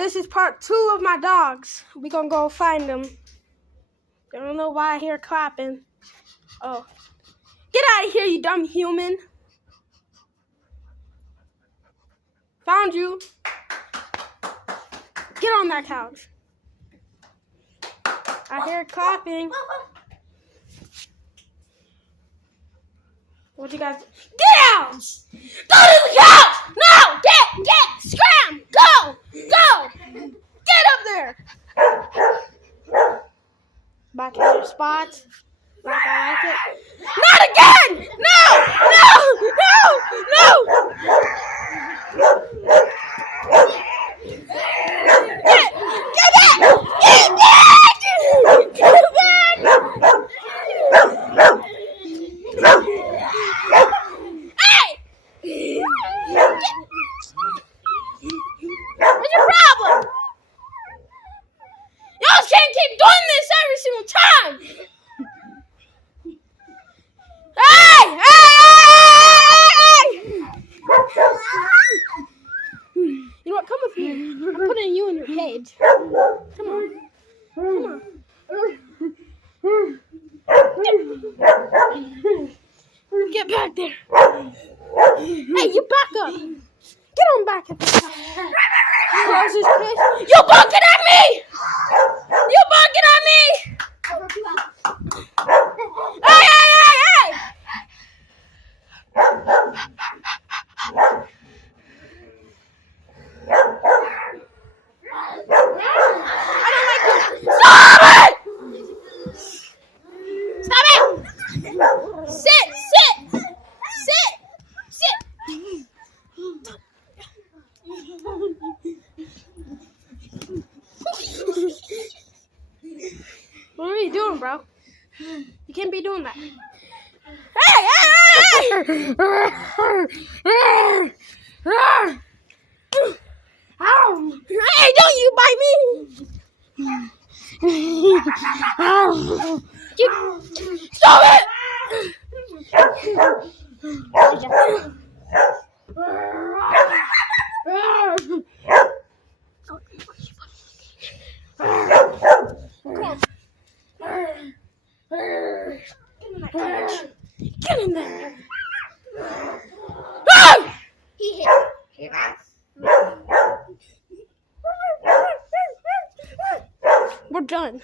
this is part 2 of my dogs. We gonna go find them. I don't know why I hear clapping. Oh. Get out of here, you dumb human. Found you. Get on that couch. I hear clapping. What you guys? Get out! Go to the couch! No! Get! Scram! Go! Get up there! Back in your spot. Like I like it. Not again! Get back! Get back! Hey! What's your problem? Y'all can't keep doing this every single time! Hey! You know what? Come with me. I'm putting you in your cage. Come on. Get back there. Hey, you back up. Get on back at the top. Close this cage. You barking at me! Hey! Stop it! Sit! What are you doing, bro? You can't be doing that. Hey! Hey, don't you bite me! Stop it! Get in there! He hit. We're done.